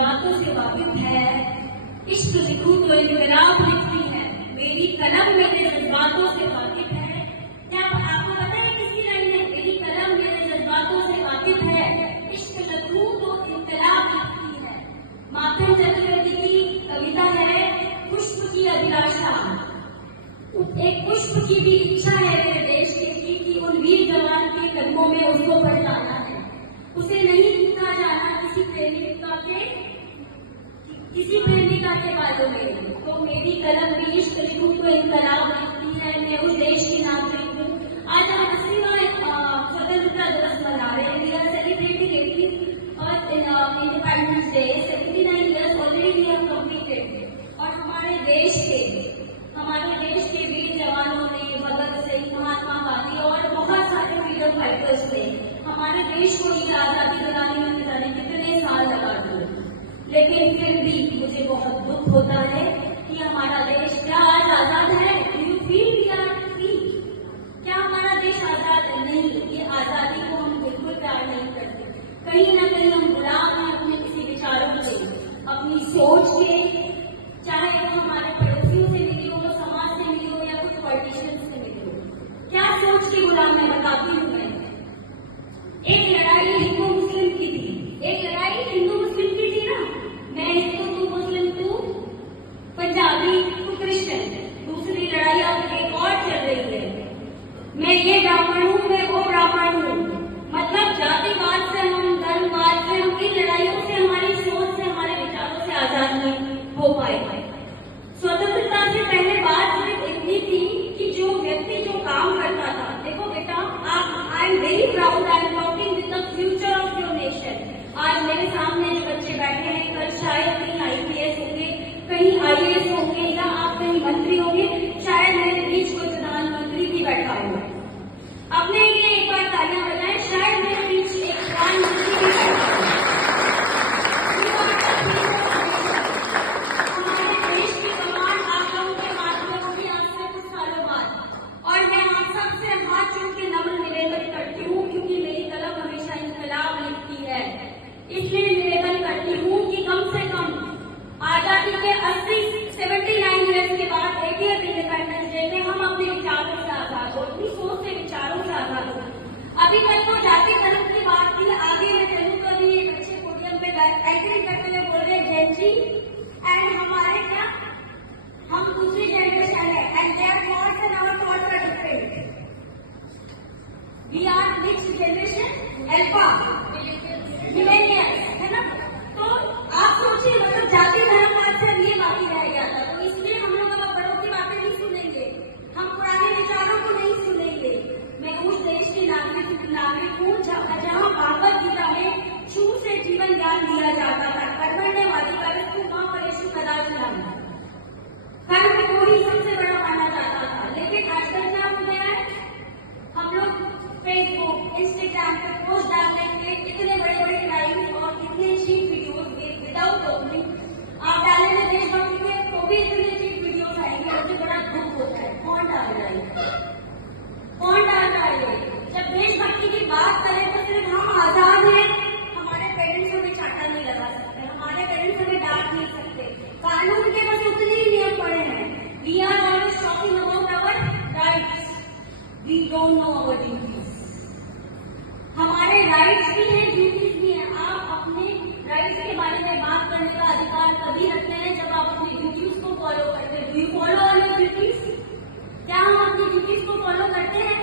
जज्बातों से वाकिफ है। इश्क लिखूं तो इनकलाब लिखती है, मेरी कलम मेरे जज्बातों से वाकिफ है। क्या आपको पता है किसकी लाइन है? मेरी कलम मेरे जज्बातों से वाकिफ है, इश्क लिखूं तो इनकलाब लिखती है। मातम चतुर्वेदी की कविता है पुष्प की अभिलाषा। एक पुष्प की भी इच्छा है मेरे देश की कि उन वीर जवान के कदमों में उसको बढ़ जाना है। उसे नहीं लिखा जाना किसी प्रेमिका के बालों में। तो मेरी कलम भी इश्क लिखूं तो इनकलाब लिखती है, मैं उस देश की नागरिक हूँ। आज हम 80वां स्वतंत्रता दिवस मना रहे हैं। We are celebrating 80th independence day. 79 years already we have completed. और हमारे देश के वीर जवानों ने, भगत सिंह, महात्मा गांधी और बहुत सारे फ्रीडम फाइटर्स ने हमारे देश को ये आजादी दिलाने में जाने कितने साल लगा दिए। लेकिन फिर भी मुझे बहुत दुख होता है कि हमारा देश क्या आज आजाद है? Do you feel we are free? क्या हमारा देश आजाद है? नहीं, ये आजादी को हम बिल्कुल प्यार नहीं करते। कहीं ना कहीं हम गुलाम हैं अपने किसी विचारों के, अपनी सोच के, चाहे वो हमारे पड़ोसियों से मिली हो, समाज से मिली हो या कुछ पॉलिटिशियंस से मिली हो। क्या सोच के गुलाम है बताती हूँ मैं। एक लड़ाई हिंदू मुस्लिम की थी, एक लड़ाई हिंदू मुस्लिम की थी ना, मैं हिंदू तू मुस्लिम, तू पंजाबी तू क्रिश्चियन। दूसरी लड़ाई अब एक और चल रही है, मैं ये ब्राह्मण हूँ, मैं वो ब्राह्मण हूँ। मतलब जातिवाद से, हम धर्मवाद से, हम इन लड़ाइयों से, हमारी सोच से, हमारे विचारों से आजाद नहीं हो पाए। स्वतंत्रता से पहले बात सिर्फ इतनी थी कि जो व्यक्ति जो काम करता था, देखो बेटा, I am very proud, I am talking with the future of your nation. आज मेरे सामने जो बच्चे बैठे हैं, कल शायद कहीं IPS होंगे, कहीं IAS होंगे, या आप कहीं मंत्री होंगे, शायद मेरे बीच कोई प्रधानमंत्री भी बैठा हो। अपने लिए एक बार तालियां बजाएं, शायद मेरे बीच एक प्रधानमंत्री भी बैठा हो। इसलिए निवेदन करती हूँ कि कम से कम आजादी के 79 ईयर्स के बाद 80th इंडिपेंडेंस डे में हम अपने विचारों से आजाद हो, अपनी सोच से, विचारों से आजाद हो। अभी तक तो जाति धर्म की बात थी, आगे मैं चलूँ कभी एक अच्छे पोडियम पे एग्री करते हुए बोल रहे जैन जी, एंड हमारे क्या, हम दूसरी जनरेशन है, and their thoughts and our thoughts are different. We are mixed generation, alpha millennials, है ना। तो आप सोचिए, मतलब जाति धर्मवाद से ये बाकी रह गया था। तो इसलिए हम लोग अब बड़ों की बातें नहीं सुनेंगे, हम पुराने विचारों को नहीं सुनेंगे। मैं उस देश की नागरिक हूँ जहाँ भागवत गीता में छू से जीवन ज्ञान दिया जाता था। कर्मण्यवादी कर्तृ मां परेशु कदाचिन, कर्म को ही सबसे बड़ा माना जाता था। लेकिन आजकल क्या हो गया है, हम लोग फेसबुक, इंस्टाग्राम पे पोस्ट डालने के इतने बड़े बड़े क्राइम और इतने चीप वीडियोस विदाउट ओपनिंग आप डालेंगे देशभक्ति में, तो भी इतने चीप वीडियोस आएंगे। मुझे बड़ा दुख होता है, कौन डाल रहा है, कौन डाल रहा है? जब देशभक्ति की बात करें तो सिर्फ हम आजाद हैं, हमारे पेरेंट्स हमें चाटा नहीं लगा सकते, हमारे पेरेंट्स हमें डांट नहीं सकते, कानून के बस उतने ही नियम पड़े हैं। We are always talking about our rights, we don't know our duties. हमारे राइट्स भी हैं, ड्यूटीज भी हैं। आप अपने राइट्स के बारे में बात करने का अधिकार तभी रखते हैं जब आप अपनी ड्यूटीज को फॉलो करते हैं। Do you follow all your duties? क्या हम अपनी ड्यूटीज को फॉलो करते हैं?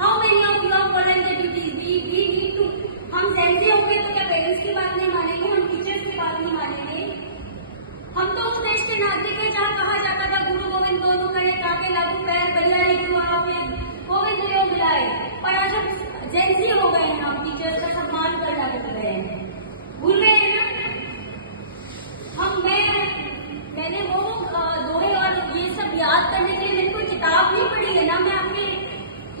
How many of you are following the duties? We need to. हम सेंसी होंगे तो क्या पेरेंट्स की बात नहीं मानेंगे, हम टीचर्स की बात नहीं मानेंगे? हम तो उस देश के नागरिक है जहाँ कहा जाता था गुरु गोविंद दोनों कहे काके लागू पैर बलियारी गोविंद योग मिलाए, पर आज हम जेंसी हो गए हैं, हम टीचर्स का सम्मान करना लग गए हैं, भूल गए हैं ना। मैंने वो दोहे और ये सब याद करने के लिए मेरे को किताब नहीं पढ़ी है ना, मैं अपने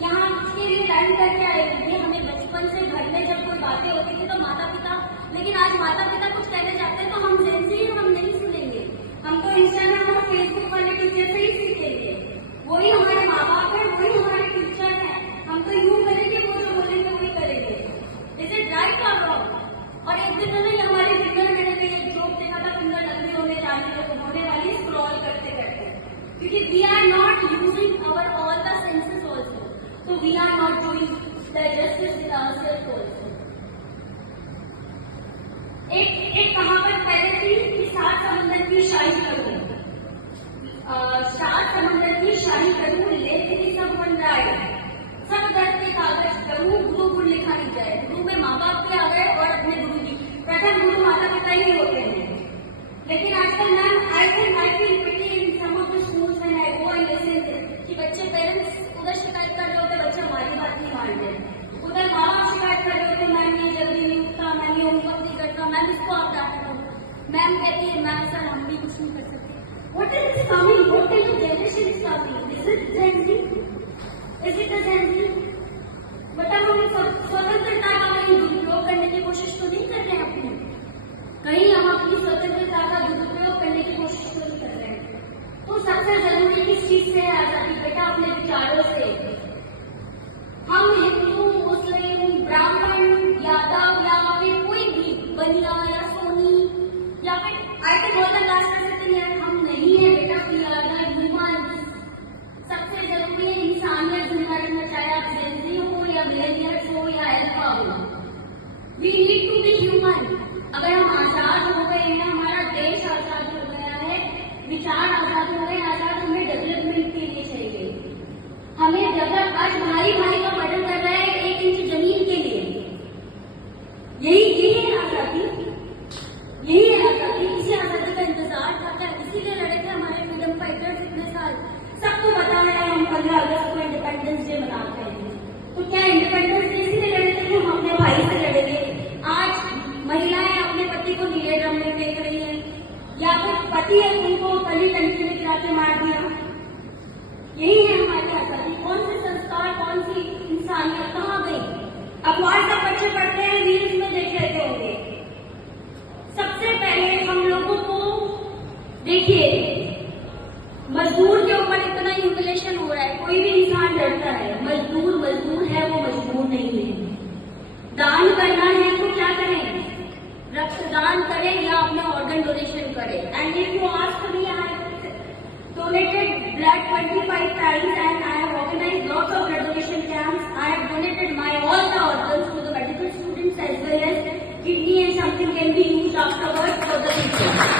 यहाँ उसके लिए लर्न करके आई थी। हमें बचपन से घर में जब कोई बातें होती थी तो माता पिता, लेकिन आज माता पिता कुछ कहने जाते हैं तो हम जेंसी, हम नहीं सुनेंगे, हम तो इंस्टाग्राम और फेसबुक वाले टीचर से ही सीखेंगे। वही हमारे माँ बाप है, वही हमारे टीचर है, हम तो यूं करेंगे, वो जो बोलेंगे वही करेंगे। इज इट राइट और रॉन्ग? और एक दिन हमारे डिनर मैंने एक कहावत पहले थी कि सात समंदर की शाही करूं, सात समंदर की शाही करूं, लेकिन सब बन जाए, सब दर्द के कागज करूं, गुरु गुरु लिखा नहीं जाए। गुरु में माँ बाप के आ गए और अपने गुरु जी, प्रथम गुरु माता पिता ही होते हैं। लेकिन आजकल ma'am I feel pity in some of the schools and I go and listen कि बच्चे पेरेंट्स उधर शिकायत कर रहे होते, बच्चे हमारी बात नहीं मानते, उधर माँ बाप शिकायत कर रहे होते, मैम ये जल्दी नहीं उठता, मैम ये होमवर्क नहीं करता, मैम इसको आप डांटा दो। मैम कहती है मैम सर हम भी कुछ नहीं कर सकते। What is this coming? What kind of generation is coming? Is it Gen Z? Is it a Gen Z? मतलब हम स्वतंत्रता का कहीं दुरुपयोग करने की कोशिश तो नहीं कर रहे हैं अपनी, कहीं हम अपनी स्वतंत्रता का दुरुपयोग करने की कोशिश तो नहीं कर रहे हैं। तो सबसे जरूरी किस चीज से है आजादी बेटा? अपने विचारों से। हम हिंदू, मुस्लिम, ब्राह्मण, यादव या फिर कोई भी बनिया या सोनी या फिर आई थिंक बहुत लास्ट हम नहीं है बेटा, सबसे जरूरी है इंसानियत दुनिया में, चाहे आप जेनजी हो या मिलेनियल्स हो या अल्फा हो। We need to be human. अगर हम आजाद हो गए हैं, हमारा देश आजाद हो गया है, विचार आजाद हो गए, आजाद हमें डेवलपमेंट के लिए चाहिए। हमें डेवलप, आज भाई भाई का मर्डर कर रहा है 1 इंच जमीन के लिए, यही है आजादी, यही है आजादी। इसी आजादी का इंतजार करता है, इसीलिए लड़े थे हमारे फ्रीडम फाइटर्स इतने साल। सबको पता है हम 15 अगस्त को इंडिपेंडेंस डे मनाते हैं, तो क्या इंडिपेंडेंस डे इसीलिए लड़े थे कि हम अपने भाई से लड़ेंगे? आज महिलाएं अपने पति को नीले ड्रम में फेंक रही है, या फिर पति है उनको कली टंकी में गिरा के मार दिया। यही है हमारी आजादी। कौन से संस्कार, कौन सी इंसानियत कहाँ गई? अखबार का बच्चे पढ़ते हैं, रील्स में देख लेते होंगे। सबसे पहले हम लोगों को देखिए, मजदूर के ऊपर इतना ह्यूमिलेशन हो रहा है, कोई भी इंसान डरता है। मजदूर मजदूर है, वो मजबूर नहीं है। दान करना है तो क्या करें? रक्तदान करें या अपने ऑर्गन डोनेशन करें। And if you ask me, I have donated blood 25 times and I have organized lots of blood donation camps. I have donated my all the organs to the medical students as well as kidney, and something can be used afterwards for the future.